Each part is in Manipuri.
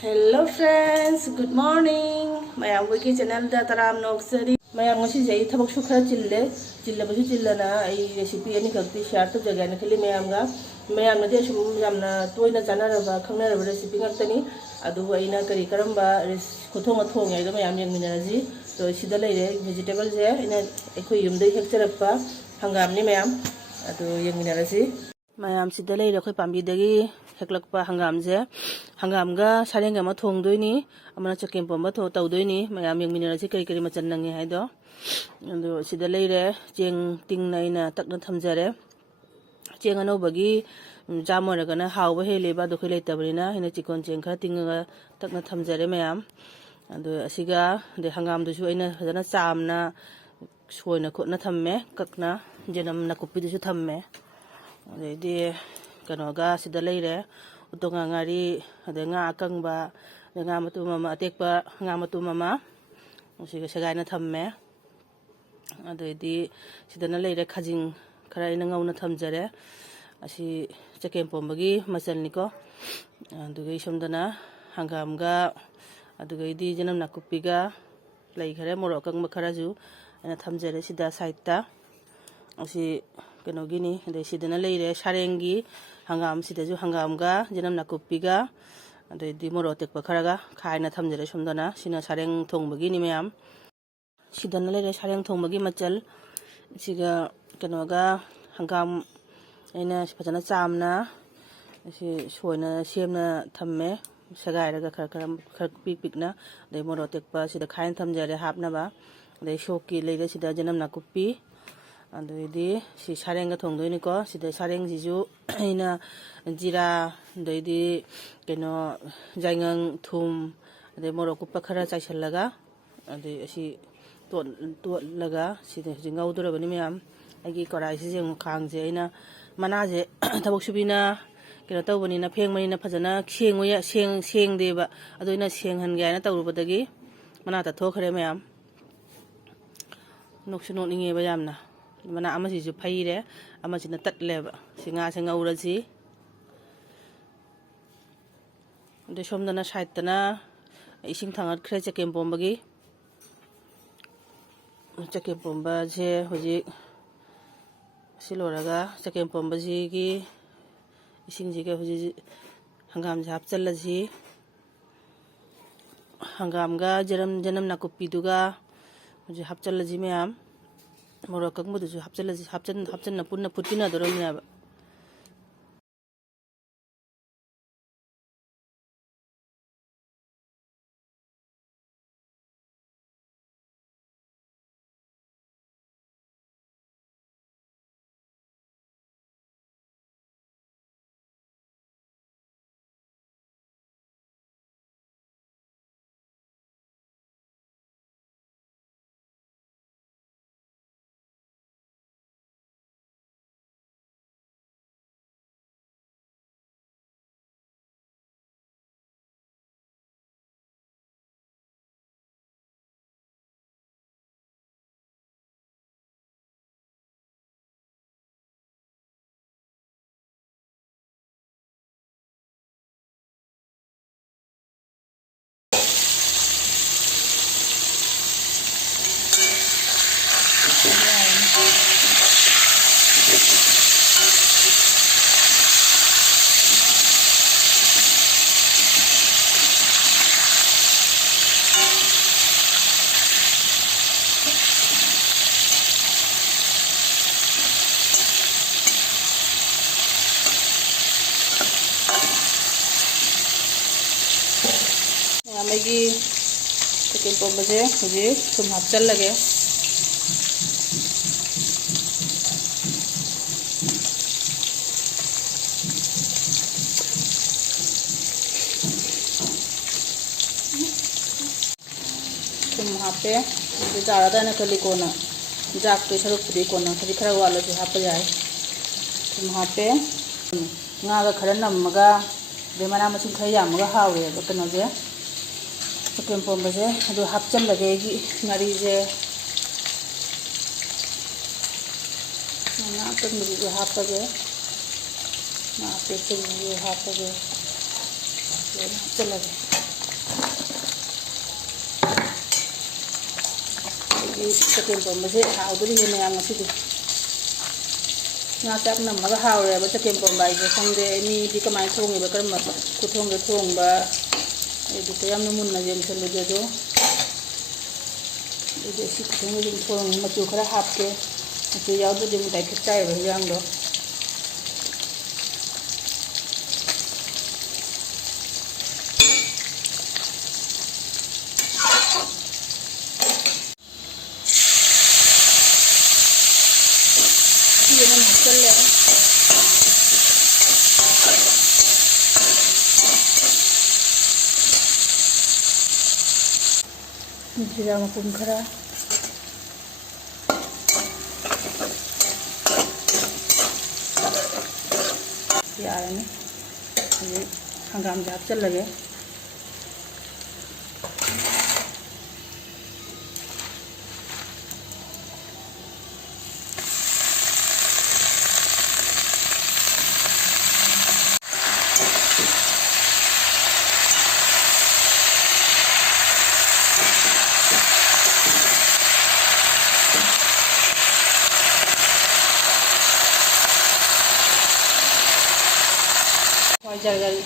Hello friends, good morning. Mayam wiki channel da taram noksari. Mayam ngasi jai thabak su khara chilla basu chilla na ai recipe ani khakti share to jaga na khali mayam na de sum yamna toina janara ba khangna ra recipe ngaktani adu aina kari karamba khothong athong ai da mayam yang minaraji to sida leire vegetable je ina ekhoi yum dai hek charappa hangam ni mayam adu yang minaraji mayam sida leire khoi pambi dagi heklakpa hangam je hangam ga sarenga ma thong doini amana chakem pomba tho taw doini mayam yang minaraji kari kari machan nangi hai do adu sida leire cheng ting naina takna thamjare cheng ano bagi jamo ra gana hawba hele ba do khile tabrina hina chikon cheng kha tinga takna thamjare mayam adu asiga de hangam du su aina hajana chamna soina khotna thamme kakna jenam na kupi du su thamme de kanoga sida leire utonga ngari ade nga akangba nga matu mama atekpa nga matu mama usiga sagaina thamme adi sidana leire khajing khara ina ngauna thamjare asi chakem pombagi machal niko adugai somdana hangamga adugai di janam nakupiga lai khare morok kang makaraju ana thamjare sida side ta asi kanogini de sidana leire sarengi hangam sidaju hangamga janam nakupiga ade di morok tekpa kharaga khaina thamjare somdana sina sareng thongbagi ni mayam sidana leire sareng thongbagi machal siga kanoga hangam aina fajana chamna si soina semna thamme sagairaga khar pikna de morok tekpa sida khain thamjare hapna ba de shoki leire sida janam nakupi adoidi si sarenga thongdoini ko sida sareng jiju aina jira doidi keno jaingang thum de morok kupa khara chaisallaga ade asi to laga sida jingau bani mayam agi korai si jeng khangje aina manaje thabok subina keno tawbani na phengmani na phajana khengoya seng deba adoina senghan gaina tawrubadagi mana ta thokhare mayam noksuno ninge ba yamna mana amasi ju phaire amasi na tatleba singa singa uraji de somdana side tana ising thangat khre chakem bombagi chakem bomba je hoji siloraga chakem bomba ji gi ising ji ga hoji hangam jap chalaji hangam ga janam nakupi duga hoji hap chalaji mayam morok kang mudu ju hapchalaji hapchan na punna putina doromya ba amagi chicken pomba je hoji thum hapchal lage thum hape je jara dana khali kona jak pe saruk pudi kona khali khara wala je hapa jai thum hape nga ga khara nammaga de mana masing khaya yamaga hawe ba kano je chakem pomba je adu hapchal lage gi ngari je na tan mi je hapa je na pe je hapa je hapchal lage ꯆꯒꯦꯝ ꯄꯣꯝꯕꯁꯦ ꯍꯥꯎꯗꯣꯔꯤꯅꯦ ꯃꯌꯥꯝ ꯉꯁꯤꯗꯤ ꯉꯥ ꯆꯥꯛ ꯅꯝꯃꯒ ꯍꯥꯎꯔꯦꯕ ꯆꯒꯦꯝ ꯄꯣꯝꯕ ꯍꯥꯏꯁꯦ ꯈꯪꯗꯦ ꯃꯤꯗꯤ ꯀꯃꯥꯏꯅ ꯊꯣꯡꯉꯤꯕ ꯀꯔꯝꯕ ꯈꯨꯊꯣꯡꯗ ꯊꯣꯡꯕ ꯑꯩꯗꯤ ꯌꯥꯝꯅ ꯃꯨꯟꯅ ꯌꯦꯡꯁꯜꯂꯨꯗꯦ ꯑꯗꯣ ꯑꯩꯗꯤ ꯑꯁꯤ ꯈꯨꯊꯣꯡꯗ ꯑꯗꯨꯝ ꯊꯣꯡꯉꯦ ꯃꯆꯨ ꯈꯔ ꯍꯥꯞꯀꯦ ꯃꯆꯨ ꯌꯥꯎꯗ꯭ꯔꯗꯤ ꯑꯃꯨꯛ ꯗꯥꯏꯐꯤꯠ ꯇꯥꯏꯌꯦꯕ ꯍꯤꯟꯖꯥꯡꯗꯣ ꯖꯤꯔꯥ ꯃꯄꯨꯝ ꯈꯔ ꯌꯥꯔꯅꯤ ꯍꯧꯖꯤꯛ ꯍꯪꯒꯥꯝꯁꯦ ꯍꯥꯞꯆꯤꯜꯂꯒꯦ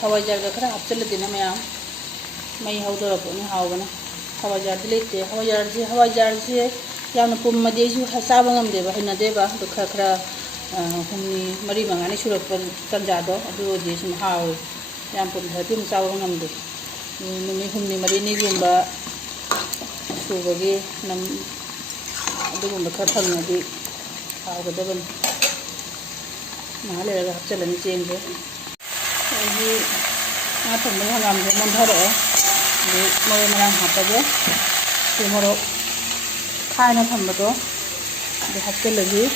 hawaijar khara hapchaladina mayam mai hawdoraponi hawbana hawaijar dilete hawaijar se yamna pummadi su hasaba ngamde ba hinade ba do khara humni mari mangani surappan tanjado adu di sum haw yam pum thati mu sawa ngamde ni humni mari ni gumba subagi nam adu gumba khara thangadi hawgadaban mahale ga hapchalani chenje 이 나쁜 거 하나 만 더러 이 뭐에 말한 하다게 이모로 카이나 담아도 이 합들러기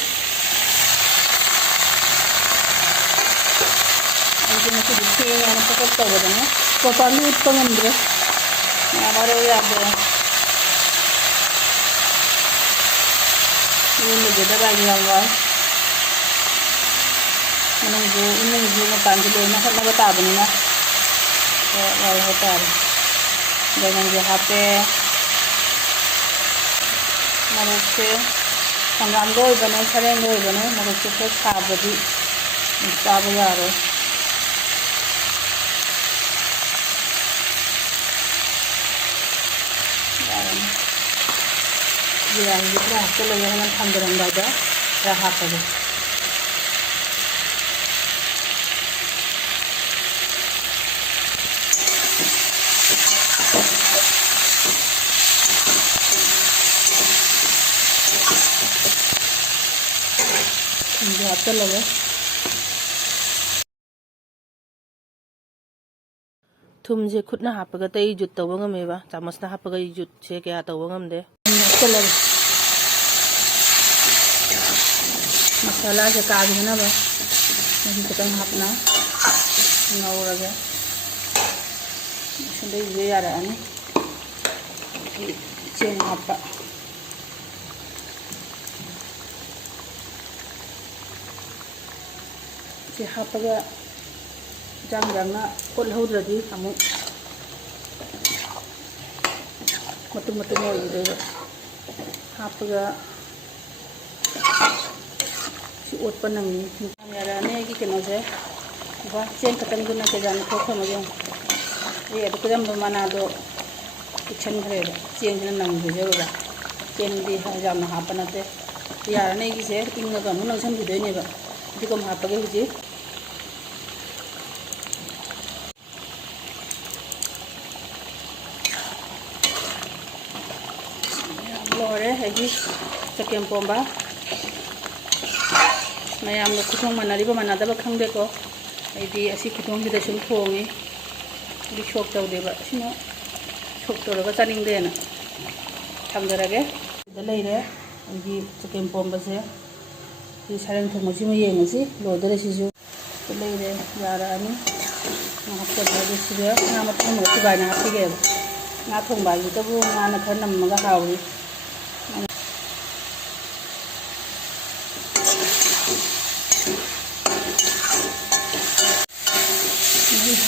이제 뭐 이렇게 하는 거 똑똑하거든요. 또 빨리 utpangamdre 나마로 야도 이거 제대로 하는 ini panggil ini kan apa tahu nih nak, ya hotel, dengan di HP, manusia, hanggang doi bane, sering doi bane, manusia tu sahabat di, sahabat yaro. Dia ini berhasil lagi dengan hanggang baca, rahat aja. 이제 합쳐려고 ꯊꯨꯝꯁꯦ ꯈꯨꯠꯅ ꯍꯥꯞꯄꯒ ꯇꯩ ꯌꯨꯠ ꯇꯧꯕ ꯉꯝꯃꯦꯕ ꯆꯥꯃꯁꯅ ꯍꯥꯞꯄꯒ ꯌꯨꯠꯁꯦ ꯀꯌꯥ ꯇꯧꯕ ꯉꯝꯗꯦ ꯍꯥꯞꯆꯜꯂꯒ ꯃꯁꯥꯂꯥꯁꯦ ꯀꯥꯕꯤꯅꯕ ꯃꯍꯤ ꯈꯤꯇꯪ ꯍꯥꯞꯅ ꯉꯧꯔꯒꯦ ꯁꯤꯗꯩꯁꯦ ꯌꯥꯔꯛꯑꯅꯤ ꯆꯦꯡ ꯍꯥꯞꯄ 하빠가 장장나 꼴하우더라디 아무 머뚱머뚱 어이래 하빠가 옷 뻔능이 야라네 기 그노제 봐 chen katanguna ke jan thokho mo ye adu kudam do manado kichen khare chen jina nang je ba chen di ha jam ha panate yarane gi se ingna ga mun san bidoi ne ba dikom ha page huji lore hegi chagem pomba mayam no kuthong manari ba manada ba khangbe ko aidi asi kuthong gi da sum thongi di chok taw de ba sino chok to ga chaning de na thamdarage da leire aigi chagem pomba se di sarang thong si mo yeng si lo dare si ju da leire yara ani na hapta da de si ya na ma thong mo ti ba na hapti ge na thong ba gi ta bu na na khar nam ma ga hawi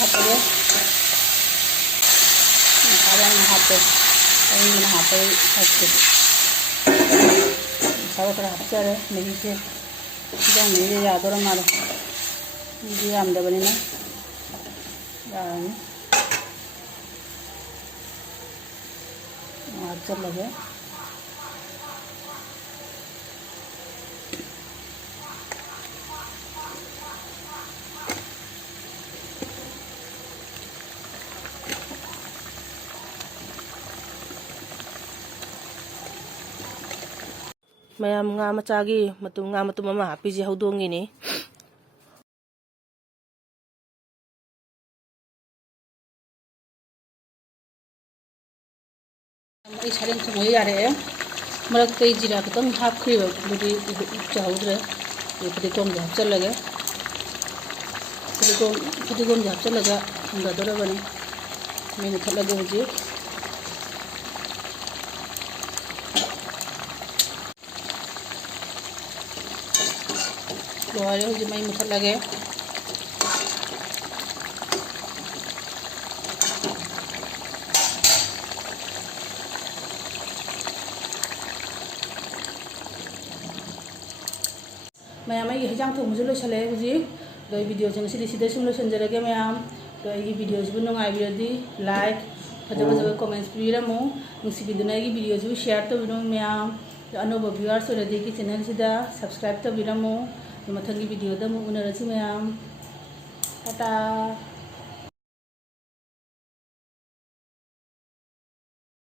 하고요. 가량 하고, 오늘 하고 할게. ꯃꯁꯥꯂꯥ ꯈꯔ ꯍꯥꯞꯆꯔꯦ ꯃꯍꯤꯁꯦ ꯏꯟꯖꯥꯡ ꯃꯍꯤꯁꯦ ꯌꯥꯗꯧꯔ ꯃꯥꯜꯂꯦ ꯃꯤꯁꯦ ꯌꯥꯝꯗꯕꯅꯤꯅ ꯌꯥꯔꯅꯤ ꯍꯥꯞꯆꯜꯂꯒꯦ ꯃꯌꯥꯝ ꯉꯥ ꯃꯆꯥꯒꯤ ꯉꯥ ꯃꯇꯨꯝ ꯑꯃ ꯍꯥꯞꯄꯤꯁꯦ ꯍꯧꯗꯣꯡꯒꯤꯅꯤ ꯑꯩ ꯁꯥꯔꯦꯡ ꯊꯣꯡꯕ ꯌꯥꯔꯛꯑꯦ ꯃꯔꯛꯇ ꯖꯤꯔꯥ ꯈꯤꯇꯪ ꯍꯥꯞꯈ꯭ꯔꯤꯕ ꯑꯗꯨꯗꯤ ꯎꯞꯆꯍꯧꯗ꯭ꯔꯦ ꯐꯗꯤꯒꯣꯝꯁꯦ ꯍꯥꯞꯆꯜꯂꯒꯦ ꯐꯗꯤꯒꯣꯝꯁꯦ ꯍꯥꯞꯆꯜꯂꯒ ꯊꯣꯡꯊꯗꯣꯔꯕꯅꯤ ꯃꯩ ꯃꯨꯊꯠꯂꯒꯦ ꯍꯧꯖꯤꯛ ꯂꯣꯏꯔꯦ ꯍꯧꯖꯤꯛ ꯃꯩ ꯃꯨꯊꯠꯂꯒꯦ ꯃꯌꯥꯝ ꯑꯩꯒꯤ ꯍꯩꯖꯥꯡ ꯊꯣꯡꯕꯁꯨ ꯂꯣꯏꯁꯜꯂꯛꯑꯦ ꯍꯧꯖꯤꯛ ꯑꯗꯣ ꯑꯩ ꯚꯤꯗꯤꯑꯣꯁꯦ ꯉꯁꯤꯗꯤ ꯁꯤꯗ ꯁꯨꯝ ꯂꯣꯏꯁꯤꯟꯖꯔꯒꯦ ꯃꯌꯥꯝ ꯑꯗꯣ ꯑꯩꯒꯤ ꯚꯤꯗꯤꯑꯣꯁꯤꯕꯨ ꯅꯨꯡꯉꯥꯏꯕꯤꯔꯗꯤ ꯂꯥꯏꯛ ꯐꯖ ꯀꯣꯃꯦꯟꯠꯁ ꯄꯤꯕꯤꯔꯝꯃꯨ ꯅꯨꯡꯁꯤꯕꯤꯗꯨꯅ ꯑꯩꯒꯤ ꯚꯤꯗꯤꯑꯣꯁꯤꯕꯨ ꯁꯤꯌꯥꯔ ꯇꯧꯕꯤꯔꯝꯃꯨ ꯃꯌꯥꯝ ꯑꯗꯣ ꯑꯅꯧꯕ ꯚ꯭ꯌꯨꯋꯔꯁ ꯑꯣꯏꯔꯗꯤ ꯑꯩꯒꯤ ꯆꯦꯅꯦꯜꯁꯤꯗ ꯁꯕꯁꯀ꯭ꯔꯥꯏꯕ ꯇꯧꯕꯤꯔꯝꯃꯨ ꯑꯗꯣ ꯃꯊꯪꯒꯤ ꯚꯤꯗꯤꯑꯣꯗ ꯑꯃꯨꯛ ꯎꯅꯔꯁꯤ ꯃꯌꯥꯝ ꯇꯥꯇꯥ